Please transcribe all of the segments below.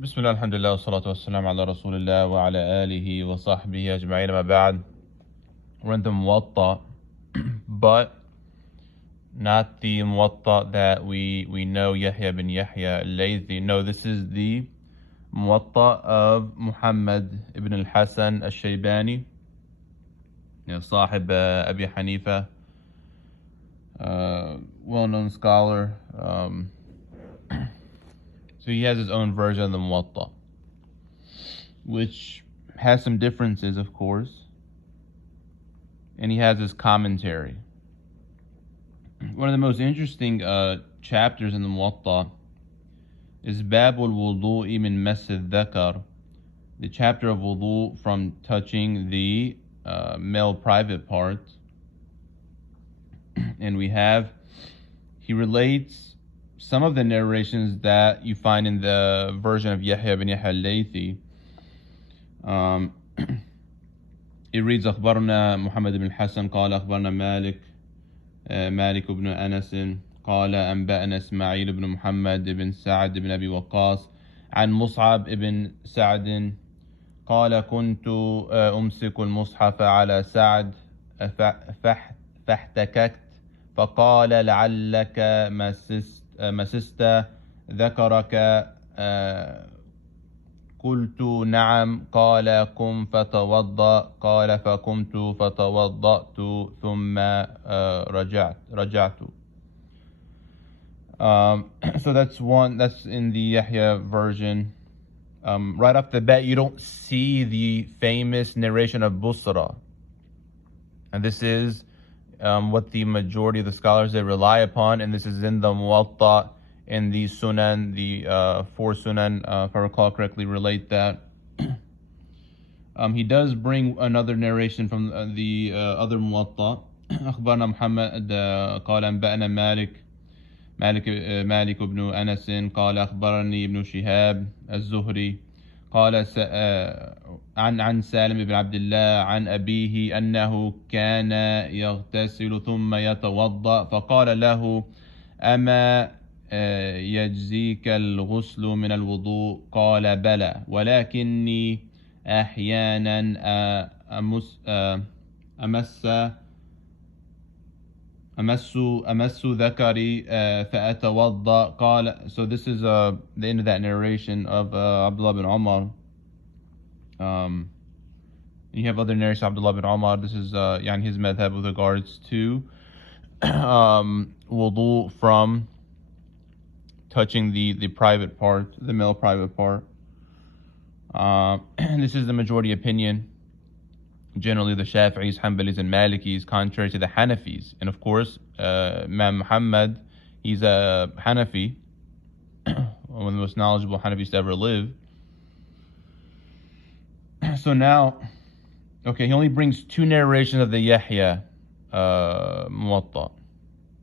بسم الله الحمد لله والصلاة والسلام على رسول الله وعلى آله وصحبه أجمعين ما بعد. We're in the Muwatta, but not the Muwatta that we know, Yahya bin Yahya al-Laythi. No, this is the Muwatta of Muhammad ibn al-Hasan al-Shaybani, Sahib Abi Hanifa, well-known scholar. So he has his own version of the Muwatta, which has some differences, of course, and he has his commentary. One of the most interesting chapters in the Muwatta is Babul Wudu'i min Masjid Dhakar, the chapter of wudu from touching the male private part. And he relates some of the narrations that you find in the version of Yahya bin Yahya al-Laythi. It reads أخبرنا محمد بن الحسن قال أخبرنا مالك بن أنس قال أنبأنا إسماعيل بن محمد بن سعد بن أبي وقاص عن مصعب بن سعد قال كنت أمسك المصحف على سعد فاحتككت فقال لعلك مسست ذكرك قلت نعم قال قم فتوضأ قال فقمت فتوضأت ثم رجعت. So that's in the Yahya version. Right off the bat, you don't see the famous narration of Busra, and this is what the majority of the scholars they rely upon, and this is in the Muwatta, in the Sunan, the four Sunan, if I recall correctly, relate that. He does bring another narration from the other Muwatta. أخبرنا محمد قال أنبأنا مالك بن أنس قال أخبرني ابن شهاب الزهري قال عن سالم بن عبد الله عن أبيه أنه كان يغتسل ثم يتوضأ فقال له أما يجزيك الغسل من الوضوء قال بلى ولكني أحيانا أمس ذكري فأتوضأ قال. So this is the end of that narration of Abdullah bin Umar. You have other narrations of Abdullah bin Umar. This is his madhab with regards to wudu from touching the private part, the male private part. This is the majority opinion. Generally, the Shafi'is, Hanbalis, and Malikis, contrary to the Hanafis. And of course, Imam Muhammad, he's a Hanafi, one of the most knowledgeable Hanafis to ever live. So now, okay, he only brings two narrations of the Yahya Muwatta.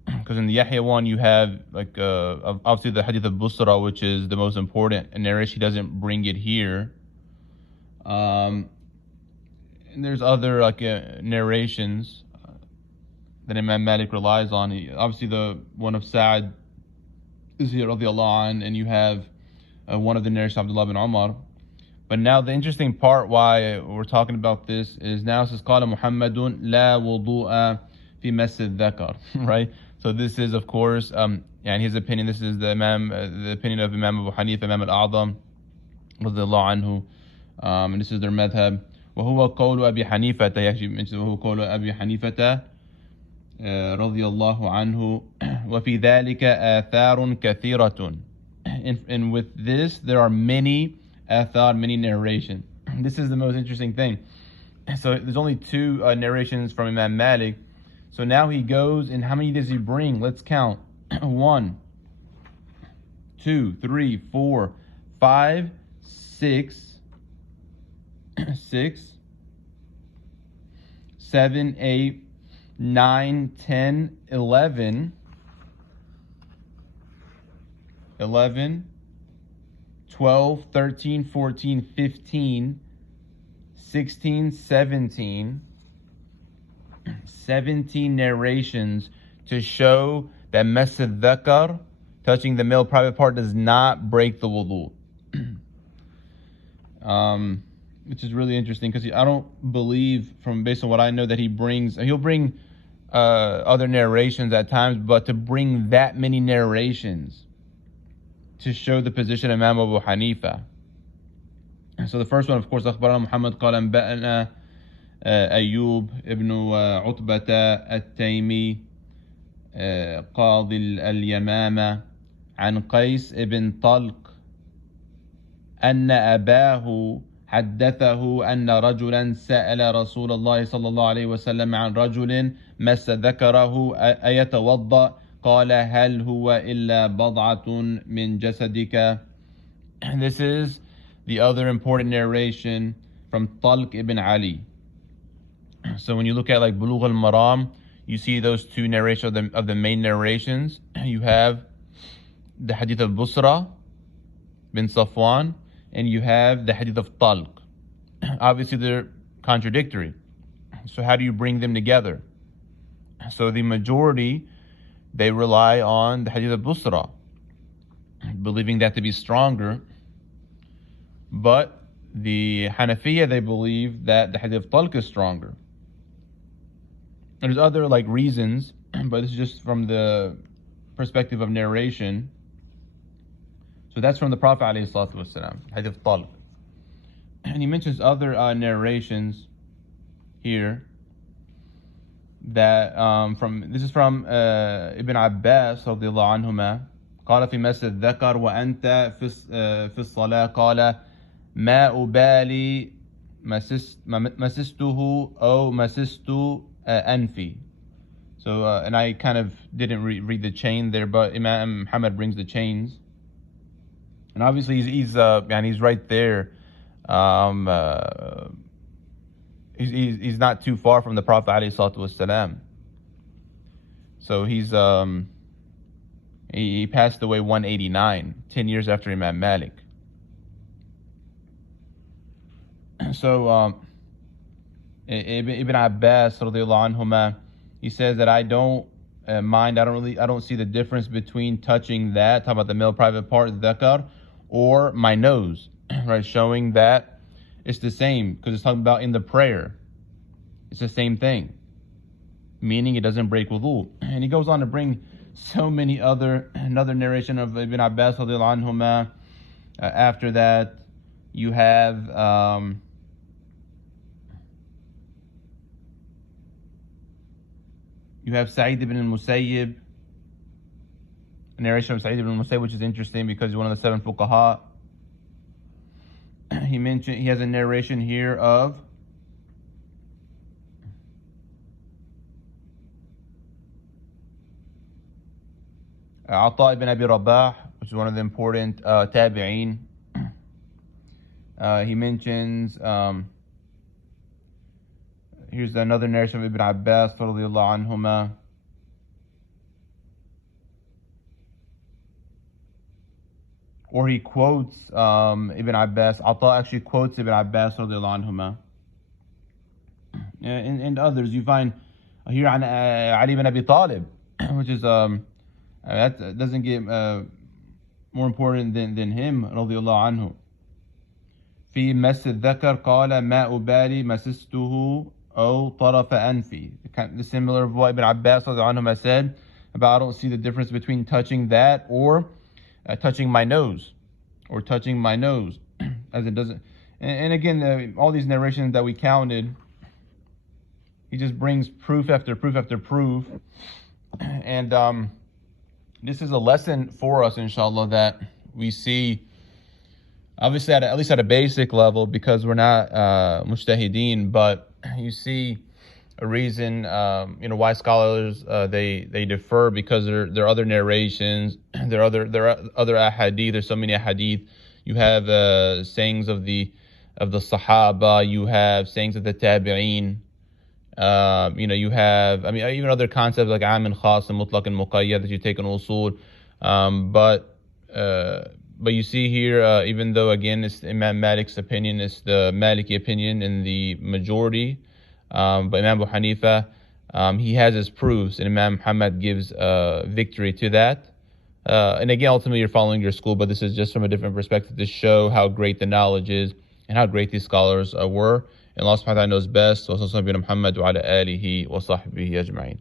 Because in the Yahya one, you have obviously the Hadith of Busra, which is the most important narration. He doesn't bring it here. And there's other narrations that Imam Malik relies on. Obviously, the one of Sa'd is here, radiallahu anh, and you have one of the narrations of Abdullah bin Umar. But now the interesting part why we're talking about this is now it says قال محمد لا وضوء في مسجد ذكر, right? So this is, of course, in his opinion, this is the opinion of Imam Abu Hanifa, Imam al-A'zam, radiallahu anhu, and this is their madhab. وهو قول أبي حنيفة, وهو قول أبي حنيفة رضي الله عنه وفي ذلك آثار كثيرة. And with this, there are many athar, many narrations. This is the most interesting thing. So there's only two narrations from Imam Malik. So now he goes, and how many does he bring? Let's count. 1, 2, 3, 4, 5, 6, 7, 8, 9, 10, 11, 12, 13, 14, 15, 16, 17 narrations to show that Masjid Dhakar, touching the male private part, does not break the wudu. which is really interesting because I don't believe, from based on what I know, that he'll bring other narrations at times, but to bring that many narrations to show the position of Imam Abu Hanifa. So the first one, of course, أخبرنا محمد قال أنبأنا أيوب ابن عتبة التيمي قاضي اليمامة عن قيس ابن طلق أن أباه حدثه أن رجلا سأل رسول الله صلى الله عليه وسلم عن رجل مس ذكره أيتوضأ قال هل هو إلا بضعة من جسدك. And this is the other important narration from Talq ibn Ali. So when you look at like Bulugh al-Maram, you see those two narrations of the main narrations. You have the hadith of Busra bin Safwan, and you have the hadith of Talq. Obviously they're contradictory. So how do you bring them together? So the majority, they rely on the hadith of Busra, believing that to be stronger. But the Hanafiyah, they believe that the hadith of Talq is stronger. And there's other like reasons, but this is just from the perspective of narration. So that's from the Prophet ﷺ, hadith of Talq. And he mentions other narrations here that this is from Ibn Abbas رضي الله عنهما قال في مس الذكر وأنت في الصلاة قال ما أبالي مسسته أو مسست أنفي. So and I kind of didn't read the chain there, but Imam Muhammad brings the chains, and obviously he's right there. He's not too far from the Prophet ﷺ. So he passed away 189, 10 years after Imam Malik. So Ibn Abbas radiallahu anhuma, he says that I don't mind, I don't see the difference between touching that, talking about the male private part, dhakar, or my nose, right, showing that it's the same, because it's talking about in the prayer. It's the same thing, meaning it doesn't break wudu. And he goes on to bring so many another narration of Ibn Abbas radiallahu anhuma. After that, you have Sa'id ibn al-Musayyib, a narration of Sa'id ibn al-Musayyib, which is interesting because he's one of the 7 fuqaha. He has a narration here of Ata ibn Abi Rabah, which is one of the important tabi'een. He mentions here's another narration of Ibn Abbas radiyallahu anhuma. Or he quotes Ibn Abbas. Ata actually quotes Ibn Abbas radiyallahu anhuma. And others, you find here on Ali ibn Abi Talib, which is that doesn't get more important than him radiyallahu anhu. في مس الذكر قال ما أبالي مسسته أو طرف أنفي. The similar of what Ibn Abbas radiyallahu anhu said about I don't see the difference between touching that or touching my nose, as it doesn't. And again, all these narrations that we counted, he just brings proof after proof after proof, and this is a lesson for us, inshallah, that we see. Obviously, at least at a basic level, because we're not mujtahideen, but you see a reason, why scholars they defer, because there are other narrations, there are other ahadith. There's so many ahadith. You have sayings of the Sahaba. You have sayings of the tabi'een. You have, even other concepts like am and khas and mutlaq and muqayyad that you take in usul. But you see here, even though, again, it's Imam Malik's opinion, it's the Maliki opinion in the majority, but Imam Abu Hanifa, he has his proofs, and Imam Muhammad gives victory to that. And again, ultimately, you're following your school, but this is just from a different perspective to show how great the knowledge is and how great these scholars were. And Allah subhanahu wa ta'ala knows best. Wa sallallahu ala Muhammad wa ala alihi wa sahbihi ajma'in.